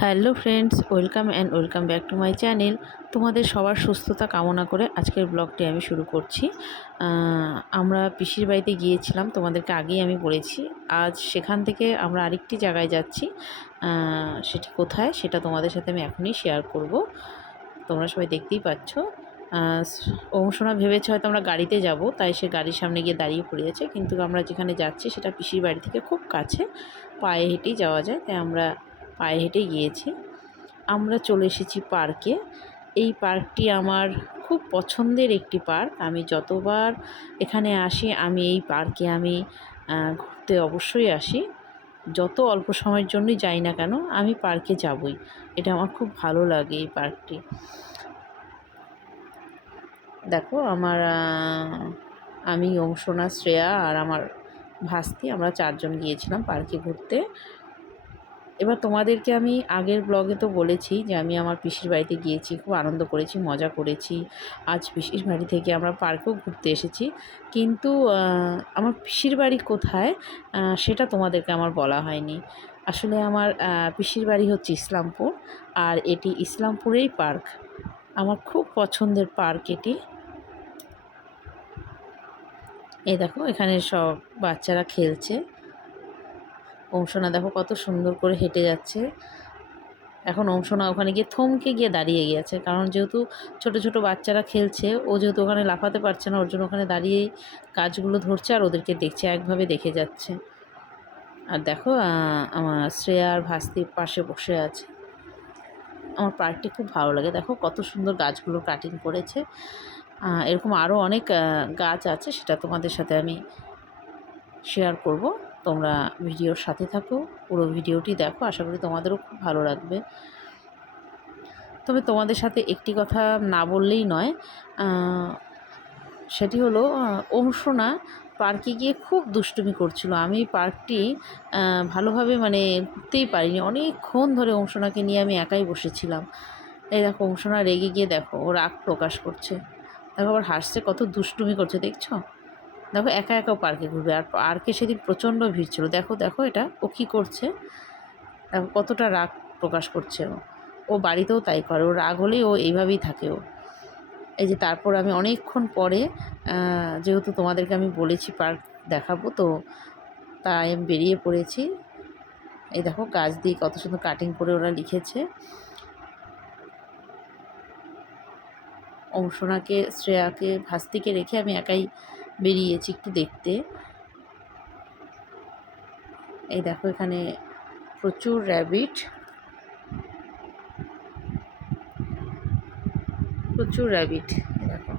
Hello friends, welcome back to my channel. তোমাদের সবার সুস্থতা কামনা করে আজকের ব্লগটি আমি শুরু করছি। আমরা পিসির বাড়িতে গিয়েছিলাম, তোমাদেরকে আগেই আমি বলেছি। আজ সেখান থেকে আমরা আরেকটি জায়গায় যাচ্ছি। সেটি কোথায় সেটা তোমাদের সাথে আমি এখনই শেয়ার করব। তোমরা সবাই দেখতেই পাচ্ছ। ওমসোনা ভেবেছে হয়তো আমরা গাড়িতে যাব, তাই সে গাড়ির সামনে গিয়ে দাঁড়িয়ে পড়েছে, কিন্তু আমরা যেখানে যাচ্ছি সেটা পিসির বাড়ি থেকে খুব কাছে, পায়ে হেঁটেই যাওয়া যায়, তাই আমরা পায়ে হেঁটে গিয়েছি। আমরা চলে এসেছি পার্কে। এই পার্কটি আমার খুব পছন্দের একটি পার্ক। আমি যতবার এখানে আসি আমি এই পার্কে ঘুরতে অবশ্যই আসি। যত অল্প সময়ের জন্যই যাই না কেন আমি পার্কে যাবই। এটা আমার খুব ভালো লাগে এই পার্কটি। দেখো আমি ওমসোনা, শ্রেয়া আর আমার ভাস্তি, আমরা চারজন গিয়েছিলাম পার্কে ঘুরতে। এবার তোমাদেরকে আমি আগের ব্লগে তো বলেছি যে আমি আমার পিসির বাড়িতে গিয়েছি, খুব আনন্দ করেছি, মজা করেছি। আজ পিসির বাড়ি থেকে আমরা পার্কেও ঘুরতে এসেছি, কিন্তু আমার পিসির বাড়ি কোথায় সেটা তোমাদেরকে আমার বলা হয়নি। আসলে আমার পিসির বাড়ি হচ্ছে ইসলামপুর, আর এটি ইসলামপুরেই পার্ক। আমার খুব পছন্দের পার্ক এটি। এই দেখো এখানে সব বাচ্চারা খেলছে। ওমসোনা দেখো কত সুন্দর করে হেঁটে যাচ্ছে। এখন ওমসোনা ওখানে গিয়ে থমকে গিয়ে দাঁড়িয়ে গিয়েছে, কারণ যেহেতু ছোট ছোট বাচ্চারা খেলছে, ও যেহেতু ওখানে লাফাতে পারছে না, ওর জন্য ওখানে দাঁড়িয়েই গাছগুলো ধরছে আর ওদেরকে দেখছে, একভাবে দেখে যাচ্ছে। আর দেখো আমার শ্রেয়া আর ভাস্তির পাশে বসে আছে। আমার পার্কটি খুব ভালো লাগে। দেখো কত সুন্দর গাছগুলো কাটিং করেছে। এরকম আরও অনেক গাছ আছে, সেটা তোমাদের সাথে আমি শেয়ার করব। তোমরা ভিডিওর সাথে থাকো, পুরো ভিডিওটি দেখো, আশা করি তোমাদেরও খুব ভালো লাগবে। তবে তোমাদের সাথে একটি কথা না বললেই নয়, সেটি হলো ওমসোনা পার্কে গিয়ে খুব দুষ্টুমি করছিল। আমি পার্কটি ভালোভাবে ঘুরতেই পারিনি, অনেকক্ষণ ধরে ওমসোনাকে নিয়ে আমি একাই বসেছিলাম। এই দেখো ওমসোনা রেগে গিয়ে দেখো ও রাগ প্রকাশ করছে, দেখো আবার হাসছে, কত দুষ্টুমি করছে দেখছো। দেখো একা একাও পার্কে ঘুরবে, আর পার্কে সেদিন প্রচণ্ড ভিড় ছিল। দেখো দেখো এটা ও কী করছে, দেখো কতটা রাগ প্রকাশ করছে। ও বাড়িতেও তাই করে, ও রাগ হলেই ও এইভাবেই থাকে। ও এই যে তারপর আমি অনেকক্ষণ পরে, যেহেতু তোমাদেরকে আমি বলেছি পার্ক দেখাবো, তো তাই আমি বেরিয়ে পড়েছি। এই দেখো গাছ দিয়ে কত সুন্দর কাটিং করে ওরা লিখেছে। ওমসোনাকে, শ্রেয়াকে, ভাস্তিকে রেখে আমি একাই বেরিয়েছি একটু দেখতে। এই দেখো এখানে প্রচুর র্যাবিট, প্রচুর র্যাবিট। দেখো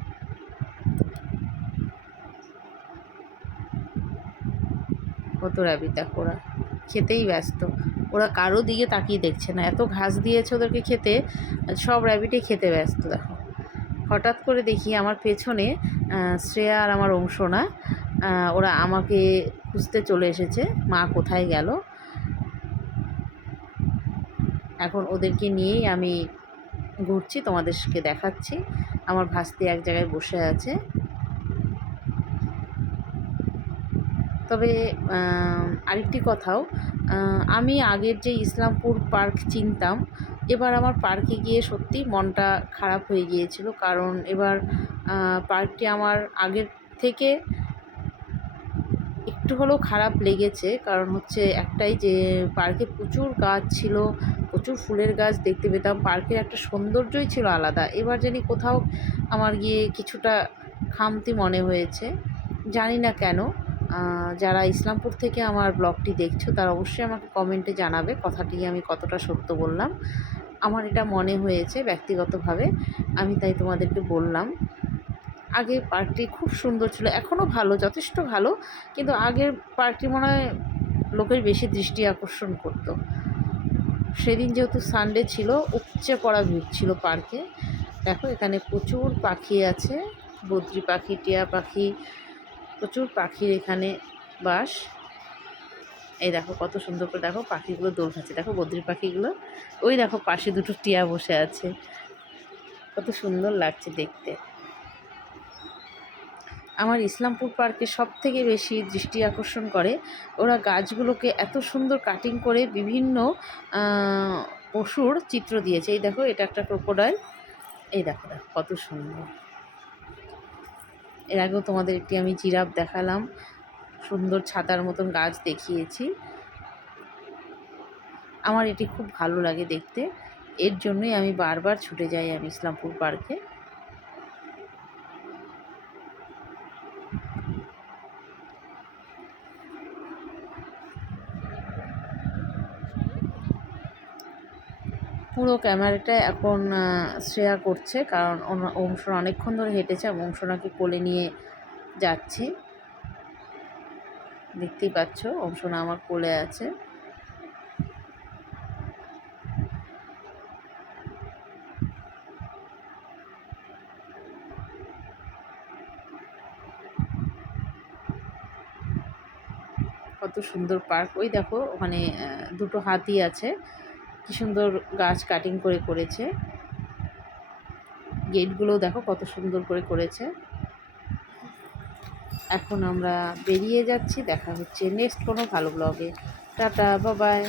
কত র্যাবিট, দেখো ওরা খেতেই ব্যস্ত, ওরা কারো দিকে তাকিয়ে দেখছে না। এত ঘাস দিয়েছে ওদেরকে খেতে, সব র্যাবিটে খেতে ব্যস্ত। দেখো হঠাৎ করে দেখি আমার পেছনে শ্রেয়া আর আমার ওমসোনা, ওরা আমাকে খুঁজতে চলে এসেছে, মা কোথায় গেল। এখন ওদেরকে নিয়েই আমি ঘুরছি, তোমাদেরকে দেখাচ্ছি। আমার ভাস্তি এক জায়গায় বসে আছে। তবে আরেকটি কথাও, আমি আগের যে ইসলামপুর পার্ক চিনতাম, এবার আমার পার্কে গিয়ে সত্যি মনটা খারাপ হয়ে গিয়েছিল, কারণ এবার পার্কটি আমার আগের থেকে একটু হলেও খারাপ লেগেছে। কারণ হচ্ছে একটাই, যে পার্কে প্রচুর গাছ ছিল, প্রচুর ফুলের গাছ দেখতে পেতাম, পার্কের একটা সৌন্দর্যই ছিল আলাদা। এবার জানি কোথাও আমার গিয়ে কিছুটা খামতি মনে হয়েছে, জানি না কেন। যারা ইসলামপুর থেকে আমার ব্লগটি দেখছো তারা অবশ্যই আমাকে কমেন্টে জানাবে কথাটি আমি কতটা সত্য বললাম। আমার এটা মনে হয়েছে ব্যক্তিগতভাবে, আমি তাই তোমাদেরকে বললাম। আগে পার্কটি খুব সুন্দর ছিল, এখনও ভালো, যথেষ্ট ভালো, কিন্তু আগের পার্কটি মনে হয় লোকের বেশি দৃষ্টি আকর্ষণ করতো। সেদিন যেহেতু সানডে ছিল, উপচে পড়া ভিড় ছিল পার্কে। দেখো এখানে প্রচুর পাখি আছে, বদ্রি পাখি, টিয়া পাখি, প্রচুর পাখির এখানে বাস। এই দেখো কত সুন্দর করে, দেখো পাখিগুলো দোল খাচ্ছে, দেখো বদ্রি পাখিগুলো। ওই দেখো পাশে দুটো টিয়া বসে আছে, কত সুন্দর লাগছে দেখতে। আমার ইসলামপুর পার্কে সবথেকে বেশি দৃষ্টি আকর্ষণ করে ওরা গাছগুলোকে এত সুন্দর কাটিং করে বিভিন্ন পশুর চিত্র দিয়েছে। এই দেখো, এটা একটা ক্রোকোডাইল। এই দেখো দেখো কত সুন্দর। এর আগেও তোমাদের একটি আমি জিরাফ দেখালাম, সুন্দর ছাতার মতন গাছ দেখিয়েছি। আমার এটি খুব ভালো লাগে দেখতে, এর জন্যই আমি বারবার ছুটে যাই আমি ইসলামপুর পার্কে। পুরো ক্যামেরাটা এখন শ্রেয়া করছে, কারণ অংশরা অনেকক্ষণ ধরে হেঁটেছে, আমি অংশনাকে কোলে নিয়ে যাচ্ছি। দেখতেই পাচ্ছ অংশনা আমার কোলে আছে। কত সুন্দর পার্ক। ওই দেখো ওখানে দুটো হাতি আছে, কি সুন্দর গাছ কাটিং করে করেছে। গেটগুলোও দেখো কত সুন্দর করে করেছে। এখন আমরা বেরিয়ে যাচ্ছি, দেখা হচ্ছে নেক্সট কোনো ভালো ব্লগে। Tata, bye bye.